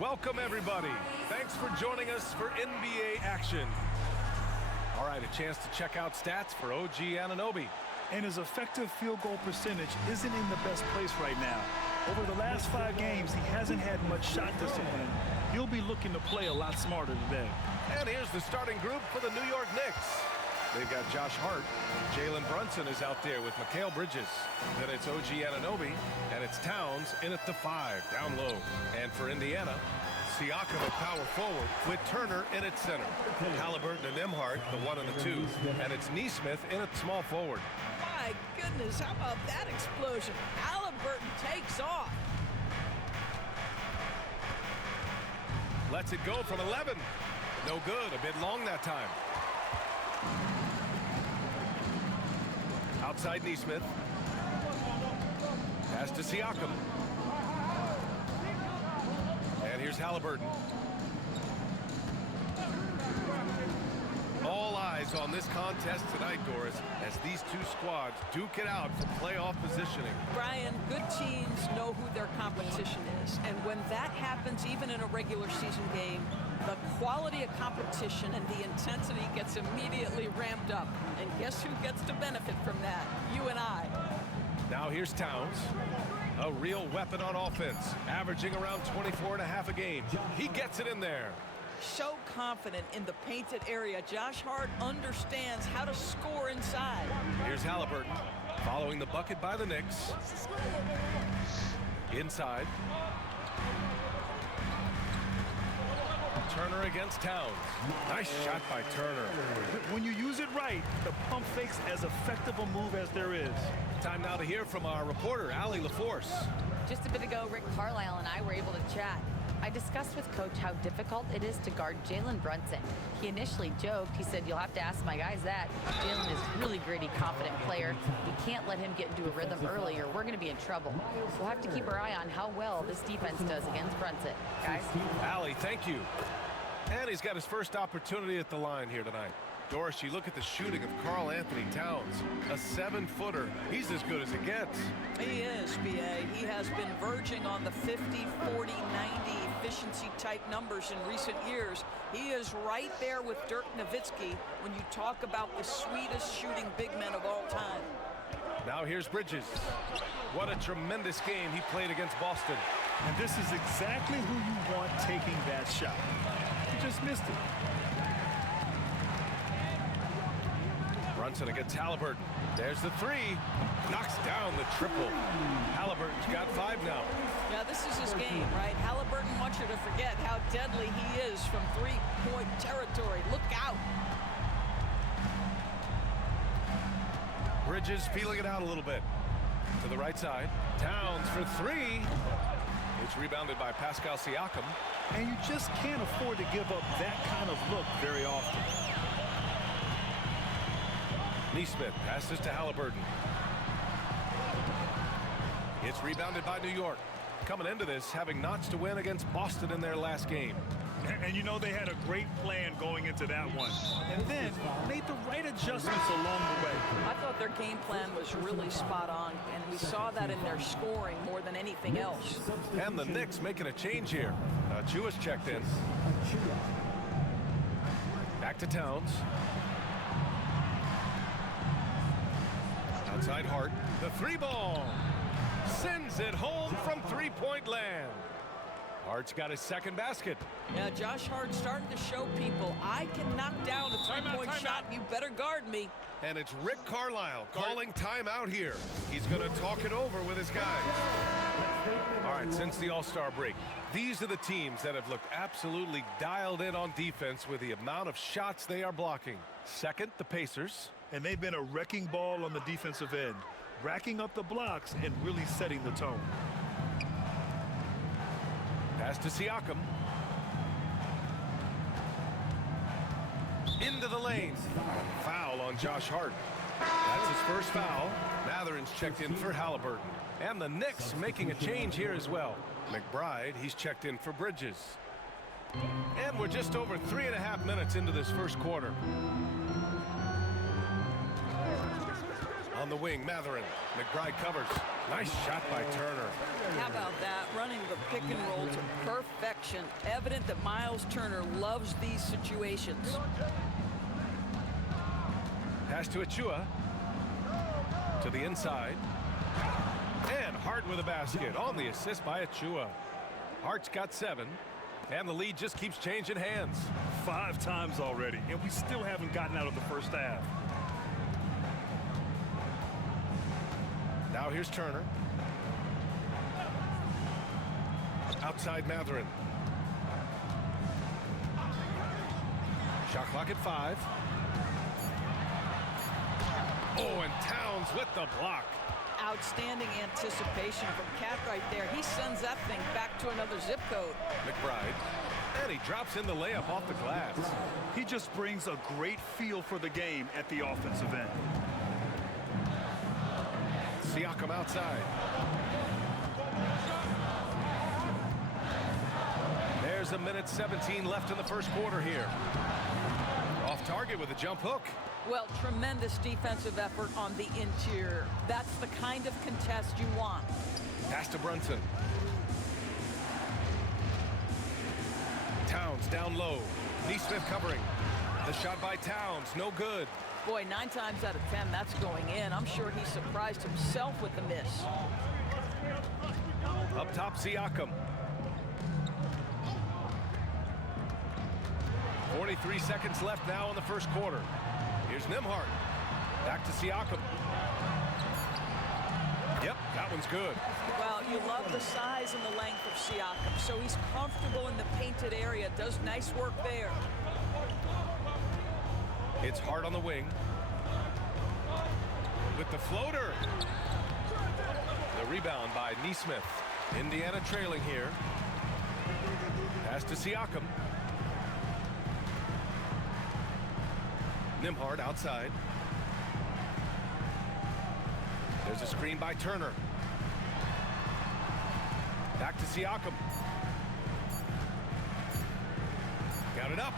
Welcome, everybody. Thanks for joining us for NBA action. All right, a chance to check out stats for OG Anunoby. And his effective field goal percentage isn't in the best place right now. Over the last 5 games, he hasn't had much shot discipline. He'll be looking to play a lot smarter today. And here's the starting group for the New York Knicks. They've got Josh Hart. Jalen Brunson is out there with Mikal Bridges. Then it's OG Anunoby, and it's Towns in at the 5, down low. And for Indiana, Siakam at power forward with Turner in at center. Halliburton and Nembhard, the 1 and the 2. And it's Nesmith in at small forward. My goodness, how about that explosion? Halliburton takes off. Lets it go from 11. No good, a bit long that time. Outside Nesmith. Pass to Siakam. And here's Halliburton. All eyes on this contest tonight, Doris, as these two squads duke it out for playoff positioning. Brian, good teams know who their competition is. And when that happens, even in a regular season game, the quality of competition and the intensity gets immediately ramped up. And guess who gets to benefit from that? You and I. Now here's Towns. A real weapon on offense, averaging around 24 and a half a game. He gets it in there. So confident in the painted area. Josh Hart understands how to score inside. Here's Halliburton, following the bucket by the Knicks. Inside. Turner against Towns. Nice shot by Turner. When you use it right, the pump fake's as effective a move as there is. Time now to hear from our reporter, Allie LaForce. Just a bit ago, Rick Carlisle and I were able to chat. I discussed with Coach how difficult it is to guard Jalen Brunson. He initially joked. He said, "You'll have to ask my guys that." Jalen is a really gritty, confident player. We can't let him get into a rhythm early or we're going to be in trouble. We'll have to keep our eye on how well this defense does against Brunson. Guys? Allie, thank you. And he's got his first opportunity at the line here tonight. Doris, you look at the shooting of Karl Anthony Towns, a 7-footer. He's as good as it gets. He is, B.A. He has been verging on the 50, 40, 90 efficiency type numbers in recent years. He is right there with Dirk Nowitzki when you talk about the sweetest shooting big men of all time. Now here's Bridges. What a tremendous game he played against Boston. And this is exactly who you want taking that shot. He just missed it. Brunson against Halliburton. There's the 3. Knocks down the triple. Halliburton's got 5 now. Now this is his game, right? Halliburton wants you to forget how deadly he is from three-point territory. Look out. Bridges feeling it out a little bit. To the right side. Towns for 3. It's rebounded by Pascal Siakam. And you just can't afford to give up that kind of look very often. Nesmith passes to Halliburton. It's rebounded by New York. Coming into this, having notched a win against Boston in their last game. And you know they had a great plan going into that one. And then made the right adjustments along the way. I thought their game plan was really spot on, and we saw that in their scoring more than anything else. And the Knicks making a change here. Jewish checked in. Back to Towns. Outside Hart. The 3-ball. Sends it home from three-point land. Hart's got his second basket. Yeah, Josh Hart starting to show people, I can knock down a three-point shot. You better guard me. And it's Rick Carlisle calling timeout here. He's going to talk it over with his guys. All right, since the All-Star break, these are the teams that have looked absolutely dialed in on defense with the amount of shots they are blocking. Second, the Pacers. And they've been a wrecking ball on the defensive end, racking up the blocks and really setting the tone. Pass to Siakam. Into the lane. Foul on Josh Hart. That's his first foul. Matherin's checked in for Halliburton. And the Knicks making a change here as well. McBride, he's checked in for Bridges. And we're just over 3.5 minutes into this first quarter. On the wing, Matherin. McBride covers. Nice shot by Turner. How about that? running the pick and roll to perfection. Evident that Miles Turner loves these situations. Pass to Achua. To the inside. And Hart with a basket on the assist by Achua. Hart's got 7. And the lead just keeps changing hands. 5 times already, and we still haven't gotten out of the first half. Now here's Turner. Outside Matherin. Shot clock at 5. Oh, and Towns with the block. Outstanding anticipation from Cat right there. He sends that thing back to another zip code. McBride. And he drops in the layup off the glass. He just brings a great feel for the game at the offensive end. Siakam outside. There's a minute 17 left in the first quarter here. Off target with a jump hook. Well, tremendous defensive effort on the interior. That's the kind of contest you want. Pass to Brunson. Towns down low. Neesmith covering. The shot by Towns, no good. Boy, 9 times out of 10, that's going in. I'm sure he surprised himself with the miss. Up top, Siakam. 43 seconds left now in the first quarter. Here's Nembhard. Back to Siakam. Yep, that one's good. Well, you love the size and the length of Siakam, so he's comfortable in the painted area. Does nice work there. It's Hart on the wing. With the floater. The rebound by Neesmith. Indiana trailing here. Pass to Siakam. Nembhard outside. There's a screen by Turner. Back to Siakam. Got it up.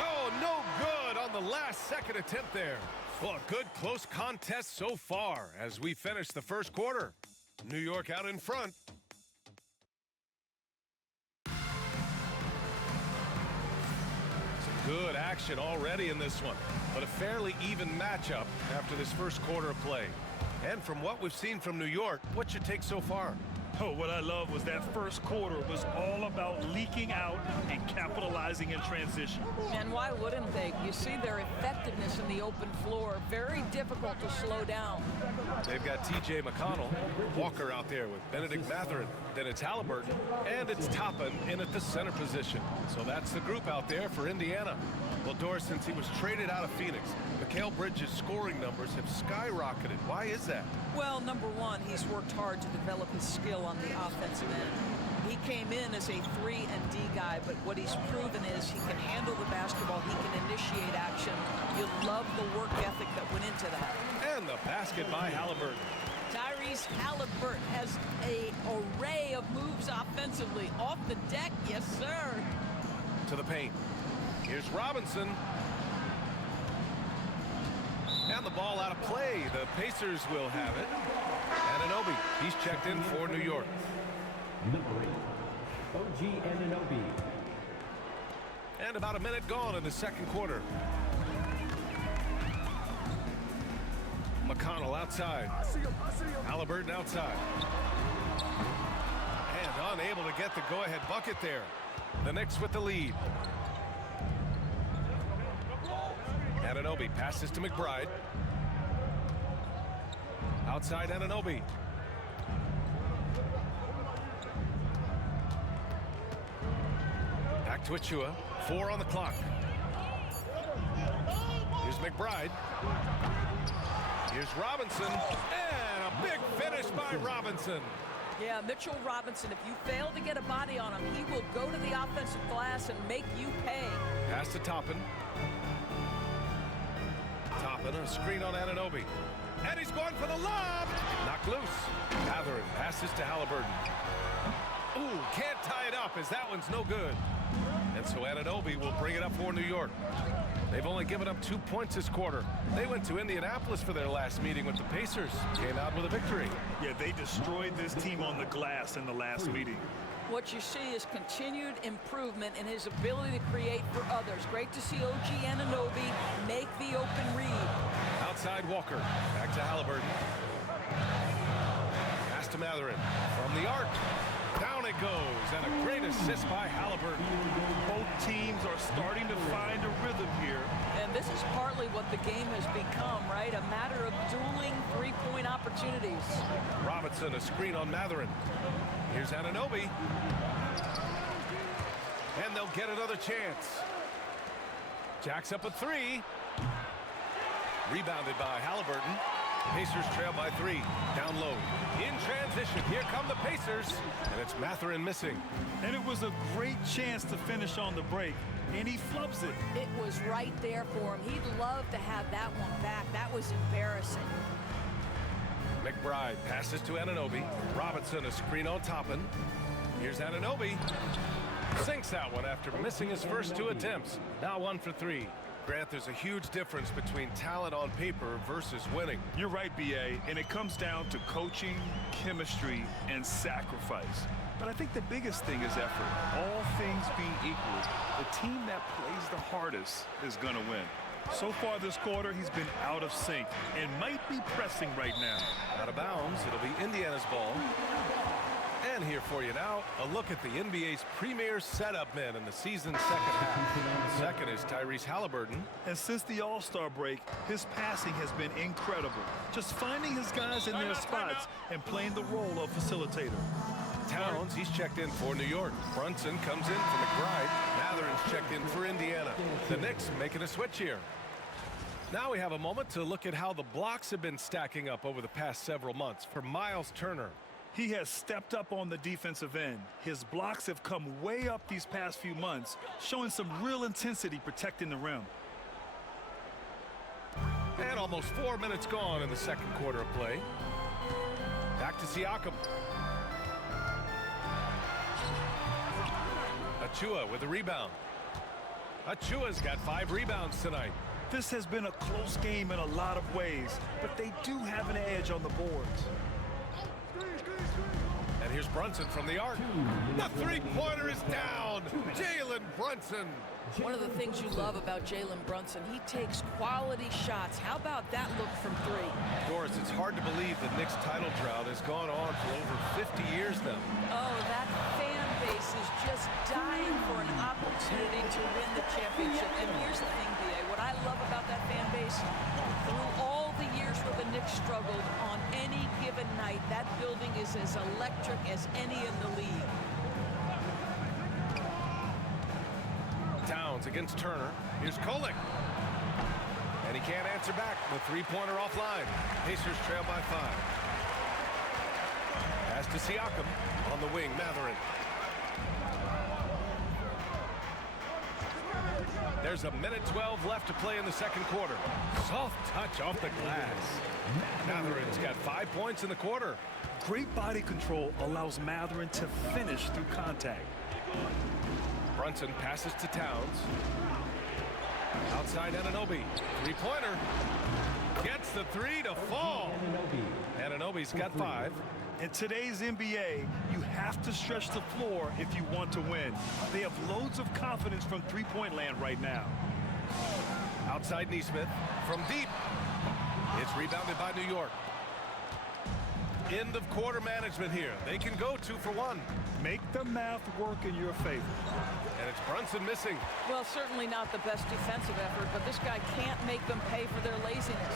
Oh, no good on the last second attempt there. Well, a good close contest so far as we finish the first quarter. New York out in front. Good action already in this one, but a fairly even matchup after this first quarter of play. And from what we've seen from New York, what's your take so far? Oh, what I love was that first quarter was all about leaking out and capitalizing in transition. And why wouldn't they? You see their effectiveness in the open floor. Very difficult to slow down. They've got T.J. McConnell, Walker out there with Benedict Matherin. Then it's Halliburton, and it's Toppin in at the center position. So that's the group out there for Indiana. Well, Doris, since he was traded out of Phoenix, Mikal Bridges' scoring numbers have skyrocketed. Why is that? Well, number one, he's worked hard to develop his skill on the offensive end. He came in as a 3 and D guy, but what he's proven is he can handle the basketball, he can initiate action. You love the work ethic that went into that. And the basket by Halliburton. Tyrese Halliburton has an array of moves offensively. Off the deck, yes, sir. To the paint. Here's Robinson. And the ball out of play. The Pacers will have it. Anunoby, he's checked in for New York. Number 8, OG Anunoby. And about a minute gone in the second quarter. McConnell outside. Halliburton outside. And unable to get the go-ahead bucket there. The Knicks with the lead. Anunoby passes to McBride. Outside Anunoby. Back to Achua. 4 on the clock. Here's McBride. Here's Robinson. And a big finish by Robinson. Yeah, Mitchell Robinson, if you fail to get a body on him, he will go to the offensive glass and make you pay. Pass to Toppin. Toppin, a screen on Anunoby. And he's going for the lob. Knocked loose. Matherin passes to Halliburton. Ooh, can't tie it up as that one's no good. And so Anunoby will bring it up for New York. They've only given up 2 points this quarter. They went to Indianapolis for their last meeting with the Pacers. Came out with a victory. Yeah, they destroyed this team on the glass in the last meeting. What you see is continued improvement in his ability to create for others. Great to see OG Anunoby make the open read. Outside Walker. Back to Halliburton. Pass to Mathurin. From the arc. Down it goes. And a great assist by Halliburton. Both teams are starting to find a rhythm here. And this is partly what the game has become, right? A matter of dueling three-point opportunities. Robinson, a screen on Mathurin. Here's Anunoby. And they'll get another chance. Jacks up a three. Rebounded by Halliburton. Pacers trail by 3. Down low. In transition. Here come the Pacers. And it's Mathurin missing. And it was a great chance to finish on the break. And he flubs it. It was right there for him. He'd love to have that one back. That was embarrassing. McBride passes to Anunoby. Robinson, a screen on Toppin. Here's Anunoby. Sinks that one after missing his first 2 attempts. Now 1 for 3. Grant, there's a huge difference between talent on paper versus winning. You're right, B.A., and it comes down to coaching, chemistry, and sacrifice. But I think the biggest thing is effort. All things being equal, the team that plays the hardest is going to win. So far this quarter, he's been out of sync and might be pressing right now. Out of bounds, it'll be Indiana's ball. And here for you now, a look at the NBA's premier setup men in the season's second half. The second is Tyrese Halliburton. And since the All-Star break, his passing has been incredible. Just finding his guys in their spots and playing the role of facilitator. Towns, he's checked in for New York. Brunson comes in for McBride. Matherin's checked in for Indiana. The Knicks making a switch here. Now we have a moment to look at how the blocks have been stacking up over the past several months for Miles Turner. He has stepped up on the defensive end. His blocks have come way up these past few months, showing some real intensity protecting the rim. And almost 4 minutes gone in the second quarter of play. Back to Siakam. Achua with a rebound. Achua's got 5 rebounds tonight. This has been a close game in a lot of ways, but they do have an edge on the boards. And here's Brunson from the arc. The three-pointer is down. Jalen Brunson. One of the things you love about Jalen Brunson, he takes quality shots. How about that look from 3? Doris, it's hard to believe the Knicks title drought has gone on for over 50 years now. Oh, that fan base is just dying for an opportunity to win the championship. And here's the thing, B.A., what I love about that fan base, through all the years where the Knicks struggled, on any given night, that building is as electric as any in the league. Towns against Turner. Here's Kolek. And he can't answer back. The three-pointer offline. Pacers trail by 5. Pass to Siakam. On the wing, Mathurin. There's a minute 12 left to play in the second quarter. Soft touch off the glass. Matherin's got 5 points in the quarter. Great body control allows Mathurin to finish through contact. Brunson passes to Towns. Outside Anunoby. Three-pointer. Gets the 3 to fall. Anunoby's got 5. In today's NBA, you have to stretch the floor if you want to win. They have loads of confidence from three-point land right now. Outside Nesmith. From deep. It's rebounded by New York. End of quarter management here. They can go 2 for 1. Make the math work in your favor. And it's Brunson missing. Well, certainly not the best defensive effort, but this guy can't make them pay for their laziness.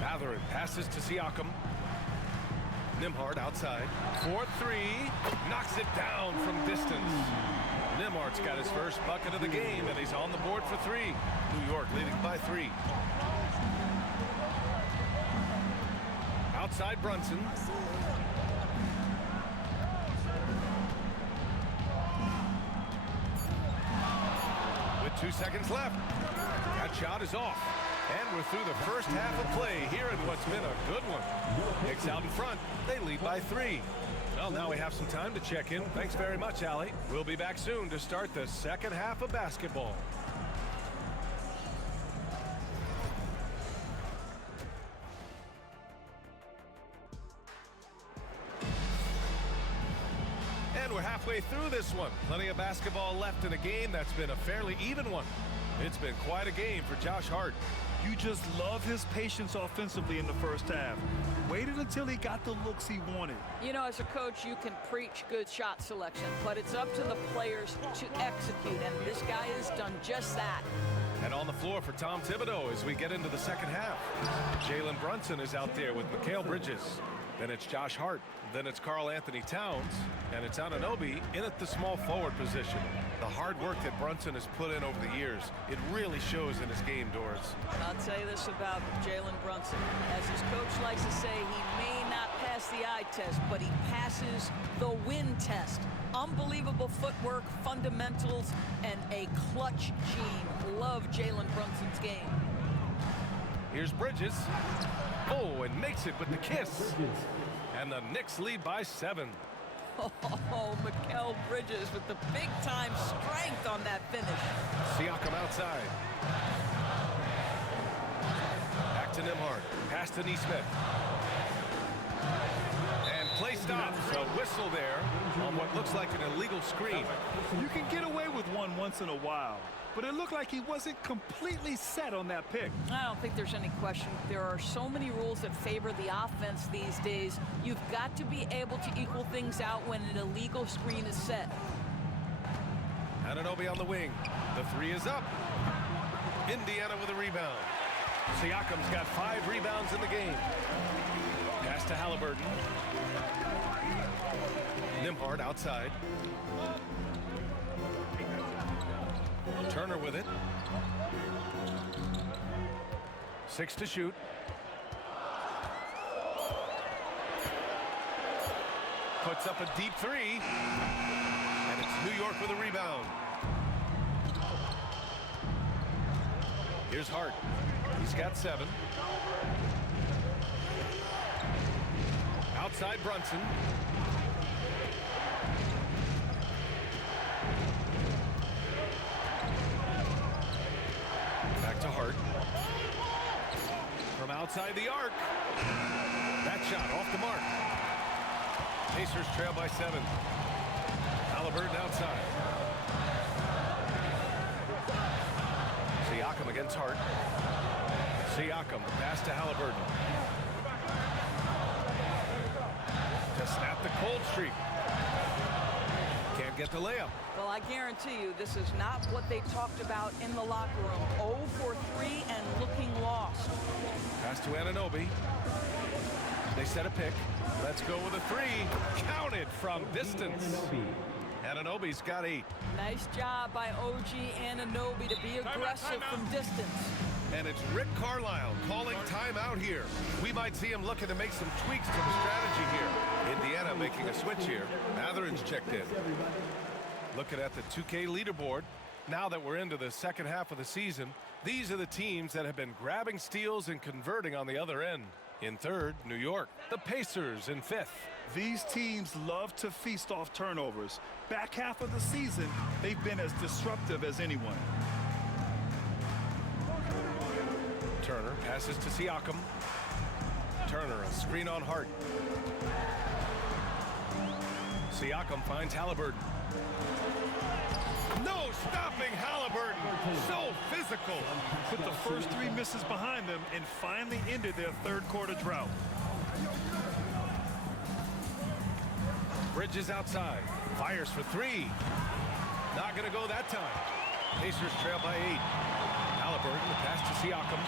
Mathurin passes to Siakam. Nembhard outside. 4-3. Knocks it down from distance. Nembhard's got his first bucket of the game, and he's on the board for 3. New York leading by 3. Outside Brunson. With 2 seconds left. That shot is off. And we're through the first half of play here in what's been a good one. Knicks out in front. They lead by 3. Well, now we have some time to check in. Thanks very much, Allie. We'll be back soon to start the second half of basketball. And we're halfway through this one. Plenty of basketball left in a game that's been a fairly even one. It's been quite a game for Josh Hart. You just love his patience offensively in the first half. Waited until he got the looks he wanted. You know, as a coach, you can preach good shot selection, but it's up to the players to execute, and this guy has done just that. And on the floor for Tom Thibodeau as we get into the second half. Jalen Brunson is out there with Mikal Bridges. Then it's Josh Hart. Then it's Karl Anthony Towns. And it's Anunoby in at the small forward position. The hard work that Brunson has put in over the years, it really shows in his game, Doris. I'll tell you this about Jalen Brunson. As his coach likes to say, he may not pass the eye test, but he passes the win test. Unbelievable footwork, fundamentals, and a clutch gene. Love Jalen Brunson's game. Here's Bridges. Oh, and makes it with the kiss. And the Knicks lead by 7. Oh, Mikal Bridges with the big-time strength on that finish. Siakam outside. Back to Nembhard. Pass to Nesmith. And play stops. A whistle there on what looks like an illegal screen. You can get away with one once in a while, but it looked like he wasn't completely set on that pick. I don't think there's any question. There are so many rules that favor the offense these days. You've got to be able to equal things out when an illegal screen is set. Anunoby on the wing. The 3 is up. Indiana with a rebound. Siakam's got 5 rebounds in the game. Pass to Halliburton. Nembhard outside. Turner with it. 6 to shoot. Puts up a deep 3. And it's New York with a rebound. Here's Hart. He's got 7. Outside Brunson. Back to Hart. From outside the arc. That shot off the mark. Pacers trail by 7. Halliburton outside. Siakam against Hart. Siakam, pass to Halliburton. To snap the cold streak. Can't get the layup. Well, I guarantee you this is not what they talked about in the locker room. 0 for 3 and looking lost. Pass to Anunoby. They set a pick. Let's go with a 3. Counted from distance. Anunoby's got 8. Nice job by OG Anunoby to be aggressive from distance. And it's Rick Carlisle calling timeout here. We might see him looking to make some tweaks to the strategy here. Indiana making a switch here. Matherin's checked in. Looking at the 2K leaderboard, now that we're into the second half of the season, these are the teams that have been grabbing steals and converting on the other end. In third, New York. The Pacers in 5th. These teams love to feast off turnovers. Back half of the season, they've been as disruptive as anyone. Turner passes to Siakam. Turner, a screen on Hart. Siakam finds Halliburton. No stopping Halliburton. So physical. Put the first 3 misses behind them and finally ended their third quarter drought. Bridges outside. Fires for 3. Not going to go that time. Pacers trail by 8. Halliburton, the pass to Siakam.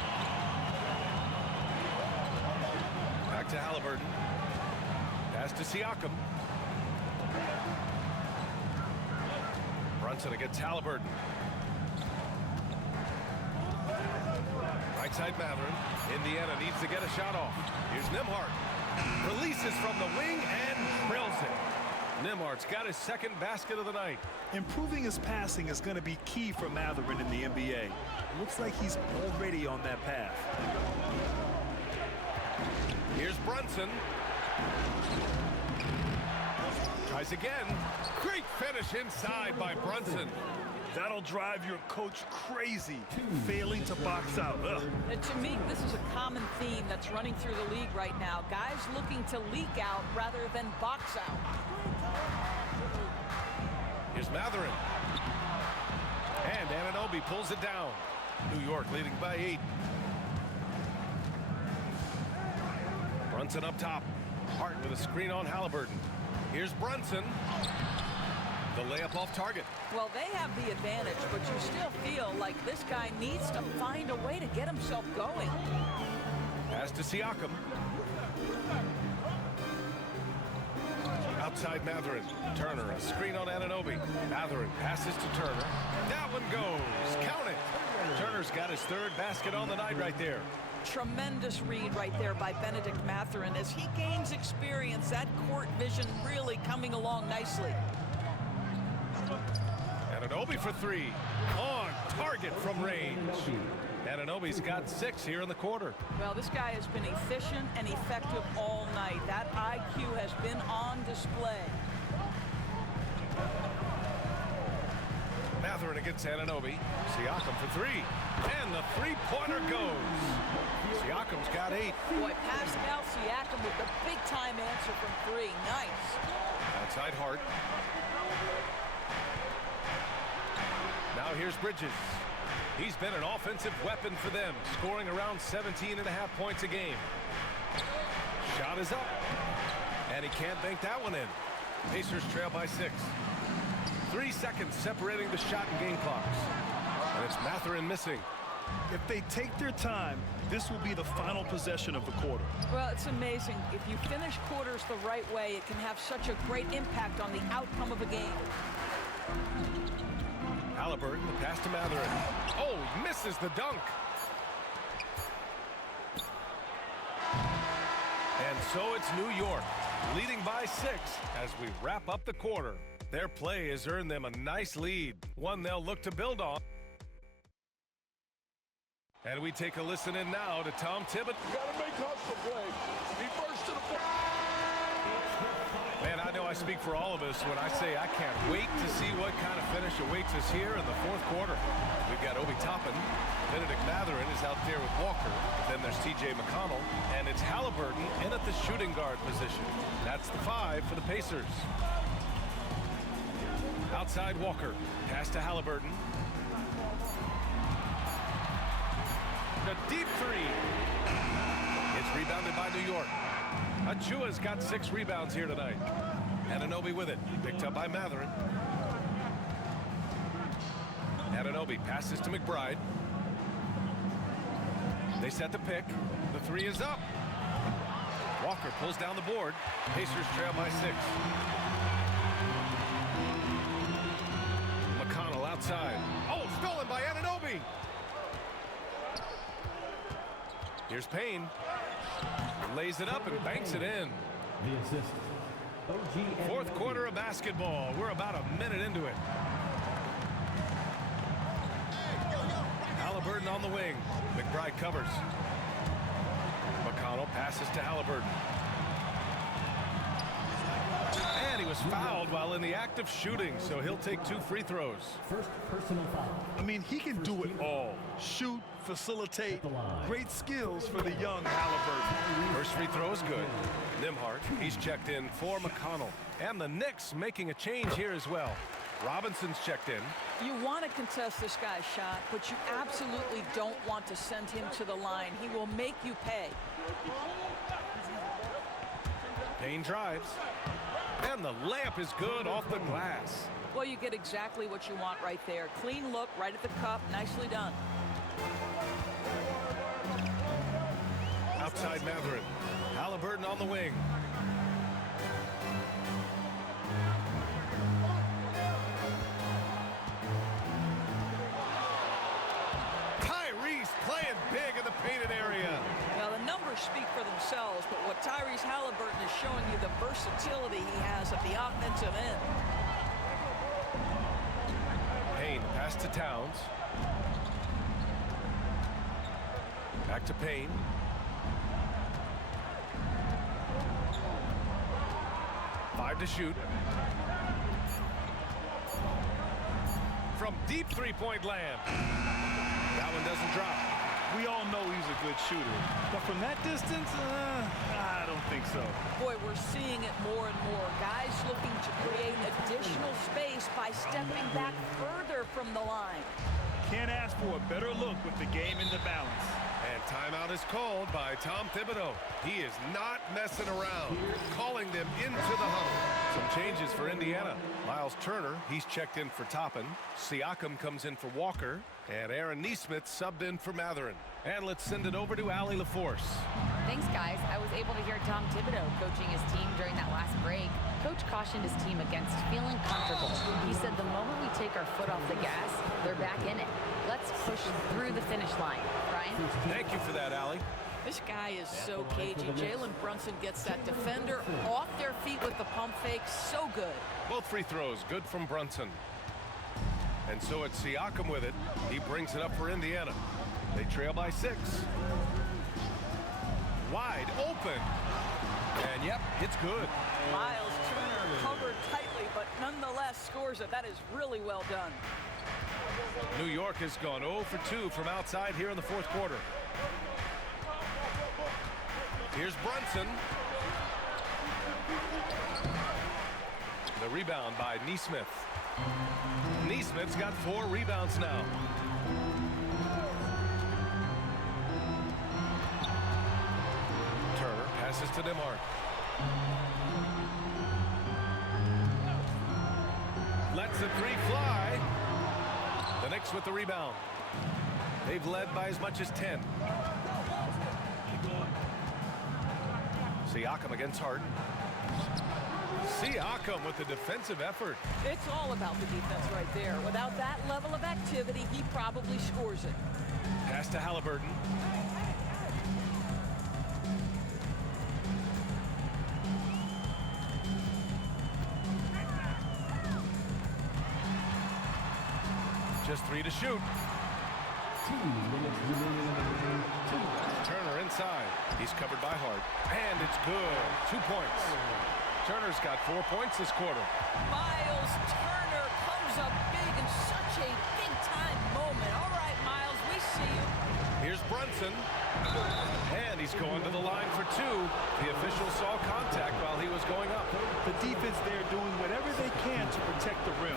Back to Halliburton. Pass to Siakam. Brunson against Halliburton. Right side Matherin. Indiana needs to get a shot off. Here's Nembhard. Releases from the wing and drills it. Nimhart's got his second basket of the night. Improving his passing is going to be key for Mathurin in the NBA. Looks like he's already on that path. Here's Brunson. Tries again. Great finish inside by Brunson. That'll drive your coach crazy, failing to box out. And to me, this is a common theme that's running through the league right now. Guys looking to leak out rather than box out. Here's Mathurin. And Anunoby pulls it down. New York leading by 8. Brunson up top. Hart with a screen on Halliburton. Here's Brunson. The layup off target. Well, they have the advantage, but you still feel like this guy needs to find a way to get himself going. Pass to Siakam. Outside Mathurin. Turner, a screen on Anunoby. Mathurin passes to Turner. That one goes. Count it. Turner's got his third basket on the night right there. Tremendous read right there by Benedict Mathurin. As he gains experience, that court vision really coming along nicely. Anunoby for 3. On target from range. Anunoby's got 6 here in the quarter. Well, this guy has been efficient and effective all night. That IQ has been on display. Mathurin against Anunoby. Siakam for 3. And the three-pointer goes. Siakam's got 8. Boy, Pascal Siakam with the big-time answer from 3. Nice. Outside Hart. Now here's Bridges. He's been an offensive weapon for them, scoring around 17.5 points a game. Shot is up. And he can't bank that one in. Pacers trail by 6. 3 seconds separating the shot and game clocks. And it's Mathurin missing. If they take their time, this will be the final possession of the quarter. Well, it's amazing. If you finish quarters the right way, it can have such a great impact on the outcome of a game. Halliburton, the pass to Mathurin. Oh, misses the dunk. And so it's New York, leading by 6 as we wrap up the quarter. Their play has earned them a nice lead, one they'll look to build on. And we take a listen in now to Tom Thibodeau. Gotta make hustle play. Be first to the ball. Man, I know I speak for all of us when I say I can't wait to see what kind of finish awaits us here in the fourth quarter. We've got Obi Toppin. Benedict Mathurin is out there with Walker. Then there's TJ McConnell. And it's Halliburton in at the shooting guard position. That's the 5 for the Pacers. Outside Walker. Pass to Halliburton. The deep 3. It's rebounded by New York. Achua's got 6 rebounds here tonight. Anunoby with it. Picked up by Mathurin. Anunoby passes to McBride. They set the pick. The 3 is up. Walker pulls down the board. Pacers trail by 6. McConnell outside. Oh, stolen by Anunoby. Here's Payne. Lays it up and banks it in. The assist. OG Fourth quarter of basketball. We're about a minute into it. Halliburton on the wing. McBride covers. McConnell passes to Halliburton. And he was fouled while in the act of shooting, so he'll take 2 free throws. First personal foul. I mean, he can do it all. Shoot, facilitate. Great skills for the young Halliburton. First free throw is good. Nimhart, he's checked in for McConnell. And the Knicks making a change here as well. Robinson's checked in. You want to contest this guy's shot, but you absolutely don't want to send him to the line. He will make you pay. Payne drives. And the layup is good off the glass. Well, you get exactly what you want right there. Clean look, right at the cup. Nicely done. Outside Mathurin. Halliburton on the wing. Tyrese playing big in the painted area. Now, the numbers speak for themselves, but what Tyrese Halliburton is showing you the versatility he has at the offensive end. Payne pass to Towns. Back to Payne. Five to shoot. From deep three-point land. That one doesn't drop. We all know he's a good shooter, but from that distance, I don't think so. Boy, we're seeing it more and more. Guys looking to create additional space by stepping back further from the line. Can't ask for a better look with the game in the balance. And timeout is called by Tom Thibodeau. He is not messing around, calling them into the huddle. Some changes for Indiana. Miles Turner, he's checked in for Toppin. Siakam comes in for Walker. And Aaron Nesmith subbed in for Matherin. And let's send it over to Allie LaForce. Thanks, guys. I was able to hear Tom Thibodeau coaching his team during that last break. Coach cautioned his team against feeling comfortable. He said the moment we take our foot off the gas, they're back in it. Let's push through the finish line. Brian? Thank you for that, Allie. This guy is so cagey. Jalen Brunson gets that defender off their feet with the pump fake. So good. Both free throws good from Brunson. And so it's Siakam with it. He brings it up for Indiana. They trail by 6. Wide open. And yep, it's good. Miles Turner covered tightly, but nonetheless scores it. That is really well done. New York has gone 0 for 2 from outside here in the fourth quarter. Here's Brunson. The rebound by Nesmith. Nesmith's got 4 rebounds now. Turner passes to DeMarc. Lets the 3 fly. The Knicks with the rebound. They've led by as much as 10. Siakam against Hart. Siakam with the defensive effort. It's all about the defense right there. Without that level of activity, he probably scores it. Pass to Halliburton. Just 3 to shoot. 2 minutes remaining. Turner inside. He's covered by Hart. And it's good. 2 points. Turner's got 4 points this quarter. Miles Turner comes up big in such a big-time moment. All right, Miles, we see you. Here's Brunson. And he's going to the line for 2. The official saw contact while he was going up. The defense there doing whatever they can to protect the rim.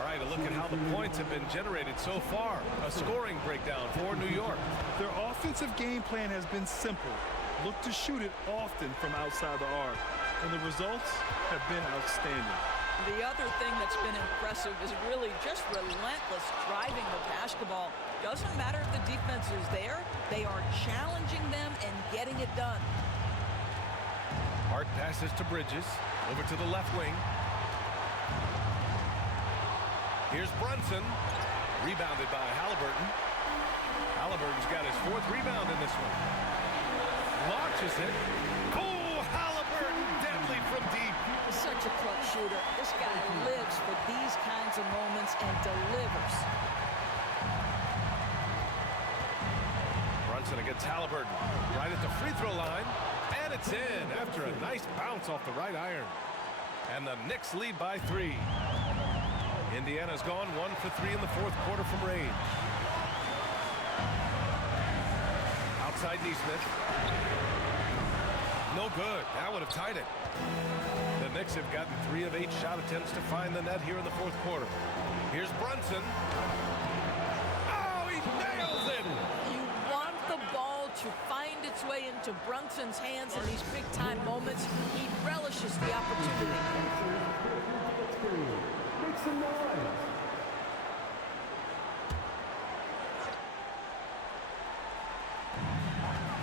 All right, a look at how the points have been generated so far. A scoring breakdown for New York. Their offensive game plan has been simple. Look to shoot it often from outside the arc. And the results have been outstanding. The other thing that's been impressive is really just relentless driving the basketball. Doesn't matter if the defense is there, they are challenging them and getting it done. Hart passes to Bridges, over to the left wing. Here's Brunson, rebounded by Halliburton. Halliburton's got his 4th rebound in this one. Launches it. Oh, Halliburton, deadly from deep. Such a clutch shooter. This guy lives for these kinds of moments and delivers. Brunson against Halliburton, right at the free throw line, and it's in after a nice bounce off the right iron. And the Knicks lead by 3. Indiana's gone 1 for 3 in the fourth quarter from range. Outside Nesmith. No good. That would have tied it. The Knicks have gotten 3 of 8 shot attempts to find the net here in the fourth quarter. Here's Brunson. Oh, he nails it! You want the ball to find its way into Brunson's hands in these big-time moments. He relishes the opportunity. Make some noise.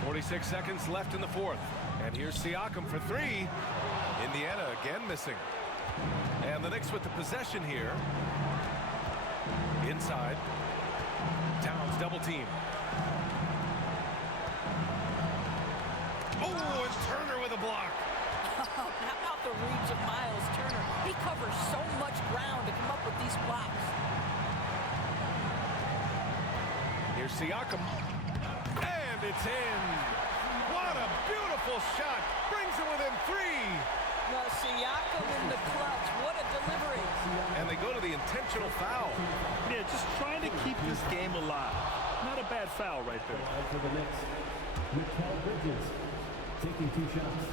.46 seconds left in the fourth. And here's Siakam for 3. Indiana again missing. And the Knicks with the possession here. Inside. Towns double team. Oh, and Turner with these blocks. Here's Siakam. And it's in. What a beautiful shot. Brings it within 3. Well, Siakam in the clutch. What a delivery. And they go to the intentional foul. Yeah, just trying to keep this game alive. Not a bad foul right there. For the Knicks, Milestones Bridges taking 2 shots.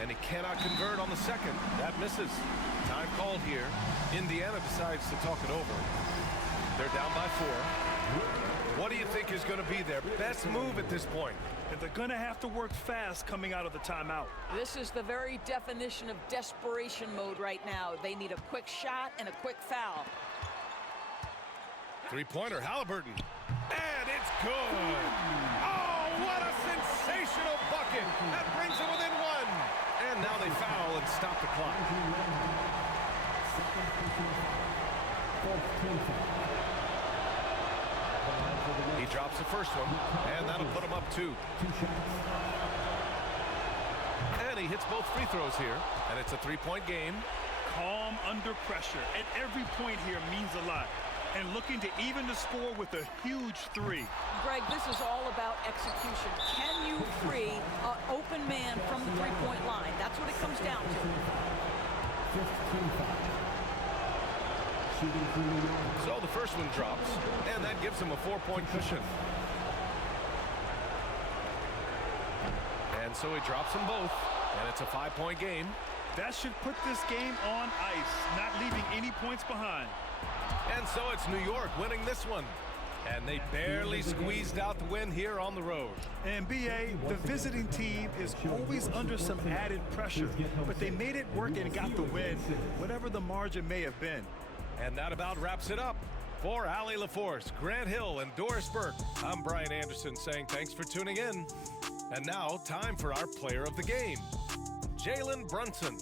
And he cannot convert on the second. That misses. Time called here. Indiana decides to talk it over. They're down by 4. What do you think is going to be their best move at this point? And they're going to have to work fast coming out of the timeout. This is the very definition of desperation mode right now. They need a quick shot and a quick foul. Three-pointer, Halliburton. And it's good. Oh, what a sensational bucket. That brings it within 1. And now they foul and stop the clock. He drops the first one, and that'll put him up 2. And he hits both free throws here, and it's a 3-point game. Calm under pressure, and every point here means a lot. And looking to even the score with a huge 3. Greg, this is all about execution. Can you free an open man from the three-point line? That's what it comes down to. So the first one drops, and that gives him a 4-point cushion. And so he drops them both, and it's a 5-point game. That should put this game on ice, not leaving any points behind. And so it's New York winning this one. And they barely squeezed out the win here on the road. And BA, the visiting team is always under some added pressure, but they made it work and got the win, whatever the margin may have been. And that about wraps it up. For Allie LaForce, Grant Hill, and Doris Burke, I'm Brian Anderson saying thanks for tuning in. And now, time for our player of the game, Jalen Brunson.